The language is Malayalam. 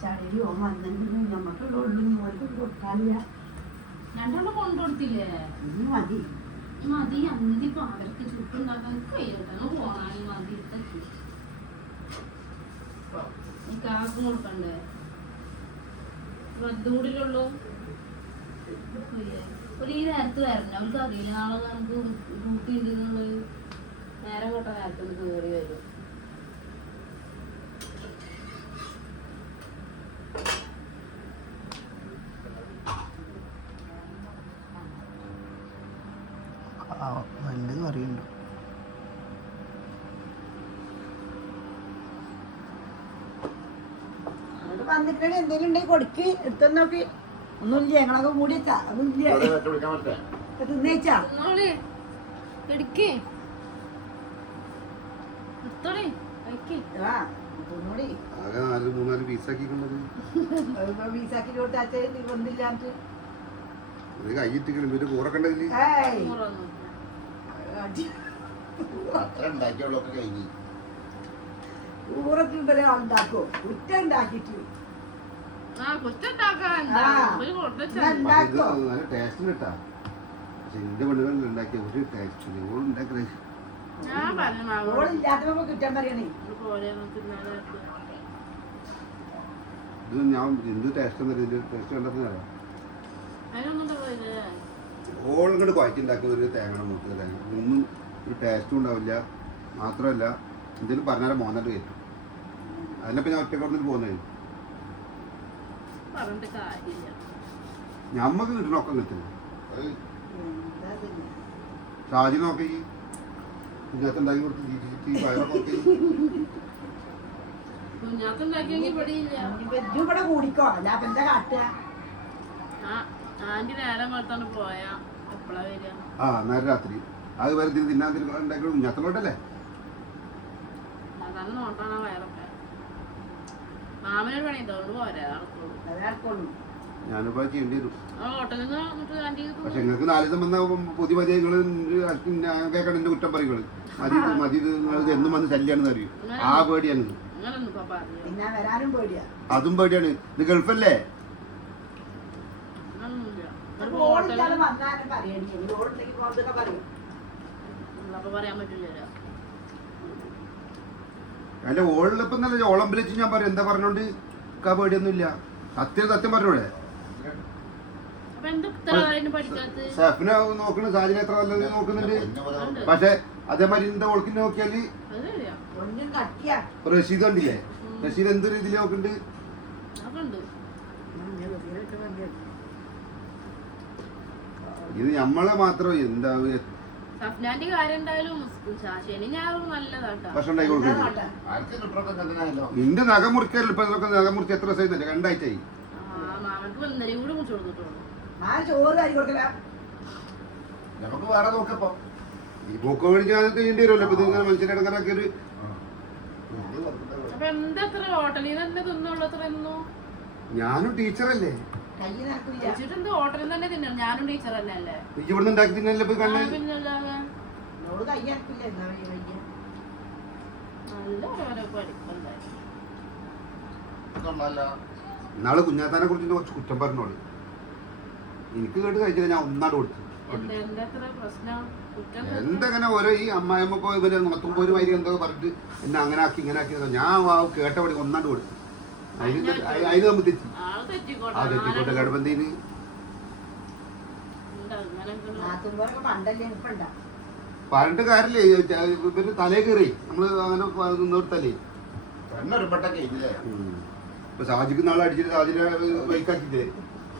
ചാടി ഓൻ വന്നെങ്കിലും നമുക്കുള്ള കൊടുക്കാനില്ല. രണ്ടെണ്ണം കൊണ്ടുകൊടുത്തില്ലേ? മതി മതി. അന്നിപ്പോ അവർക്ക് ചുട്ടുണ്ടാക്കാൻ കഴിയട്ടെ. പോണായി മതി. ഈ കാക്കും കൊടുക്കണ്ടേ? വധൂടിലുള്ളൂ. ഒരു ഈ നേരത്ത് വരണം. അവർക്ക് അറിയില്ല നാളെ നമുക്ക് ഡ്യൂട്ടി ഉണ്ടെന്നുള്ളത്. നേരം കൊട്ട നേരത്ത് കയറി വരും. നല്ലത് അറിയണ്ടോ? വന്നിട്ട് എന്തെങ്കിലും ഉണ്ടെങ്കിൽ കൊടുക്ക്. എടുത്തു നോക്കി. ഒന്നുമില്ല. ഞങ്ങളൊക്കെ മൂടി വെച്ചാ ഒന്നുമില്ല. തിന്നേച്ചാ പീസാക്കി കൊടുത്താൽ വന്നില്ലാണ്ട് കൈയിട്ട് കൂറക്കണ്ടതില് ഊറത്തിൽ ആളുണ്ടാക്കോ? കുറ്റ ഉണ്ടാക്കിട്ട് ടേസ്റ്റ് കിട്ടാ. പക്ഷെ എന്റെ പെണ്ണുകൾ ഉണ്ടാക്കിയ ഒരു ടേസ്റ്റ് ഓളില്ലാത്തപ്പോ കുറ്റം പറയണേ. ഇത് ഞാൻ എന്ത് ടേസ്റ്റ് ടേസ്റ്റ് കണ്ടപ്പോ ഓളിങ്ങോട്ട് കുഴച്ചുണ്ടാക്കുന്ന ഒരു തേങ്ങ മൂത്ത് തേങ്ങ ഒന്നും ഒരു ടേസ്റ്റും ഉണ്ടാവില്ല. മാത്രമല്ല എന്തെങ്കിലും പറഞ്ഞാലും മോന്നൻ്റെ കയറ്റും. അതിനപ്പം ഞാൻ ഒറ്റക്കൊണ്ടിട്ട് പോകുന്നത്. ഞമ്മക്ക് കിട്ടണൊക്കെ കിട്ടുന്നു. ഷാജി നോക്കി കുഞ്ഞാത്ത ഉണ്ടാക്കി കൊടുത്ത് ജീവിച്ചിട്ട് വയറൊക്കെ ഇവിടെ കൂടിക്കോ. അല്ല എന്താ കാട്ടുക? നേരെ രാത്രി അത് വരെ തിന്നാൻ ഉണ്ടാക്കി കുഞ്ഞാത്തലോട്ടല്ലേ? ഞാനിപ്പോ ചെയ്യേണ്ടി വരും. പക്ഷെ നിങ്ങൾക്ക് 4 ദിവസം വന്ന പുതിയ മതി. ഞാൻ കേൾക്കണം എന്റെ കുറ്റം പറയുന്നത്. മതി മതി എന്നും വന്ന് ശല്യാണെന്ന് അറിയും. ആ പേടിയാണ്. അതും പേടിയാണ്. ഇത് ഗൾഫല്ലേ? അല്ല ഓളിപ്പം നല്ല ഓളം വിളിച്ച് ഞാൻ പറയും. എന്താ പറഞ്ഞോണ്ട് പേടിയൊന്നും ഇല്ല. സത്യം പറഞ്ഞൂടെ? ഷെഫിനെ നോക്കണ സാഹചര്യം എത്ര നല്ലത് നോക്കുന്നുണ്ട്. പക്ഷെ അതേമാതിരി എന്താ ഓൾക്കിന് നോക്കിയാല് റഷീദ് കണ്ടില്ലേ? റഷീദ് എന്ത് രീതിയിൽ നോക്കുന്നുണ്ട്. ഇത് നമ്മളെ മാത്രം എന്താ ഭക്ഷണം ഉണ്ടാക്കി കൊടുക്കുന്നത്. നിന്റെ നഖം മുറിക്കല്ലോ. ഇപ്പൊ നഖം മുറിച്ച് എത്ര ദിവസം 2 ആഴ്ചയായി. നമുക്ക് വേറെ നോക്കപ്പോ ഈ പോക്ക് മേടിച്ചാൽ ചെയ്യേണ്ടി വരുമല്ലോ. ഇപ്പൊ നിങ്ങൾ മനുഷ്യനെ ഇടങ്ങാറാക്കിയ ഒരു ഞാനും ടീച്ചറല്ലേ? ഇവിടുന്ന് ഉണ്ടാക്കി തിന്നല്ലേ പോയി കണ്ണേ? നാളെ കുഞ്ഞാത്താനെ കുറിച്ച് കുറച്ച് കുറ്റം പറഞ്ഞോളൂ. എനിക്ക് കേട്ട് കഴിച്ചില്ല. ഞാൻ ഒന്നാട് കൊടുത്തു. എന്തെങ്ങനെ ഓരോ ഈ അമ്മായിമ്മ ഇവര് നോക്കുമ്പോ ഒരു വൈകി എന്തോ പറഞ്ഞിട്ട് എന്നെ അങ്ങനെ ആക്കി ഇങ്ങനെ ആക്കി ഞാൻ കേട്ടപടി ഒന്നാണ്ട് കൊടുത്തു. അതിന് നമ്മൾ തെറ്റി. ആ തെറ്റിക്കോട്ടെ ഗഡബന്ധിന് പറഞ്ഞിട്ട് കാര്യല്ലേ? ഇവര് തലേ കയറി നമ്മള് അങ്ങനെ നിർത്തല്ലേ. ഇപ്പൊ ഷാജിക്ക് നാളെ അടിച്ചിട്ട് ഷാജിനെ ബൈക്കാക്കിട്ടേ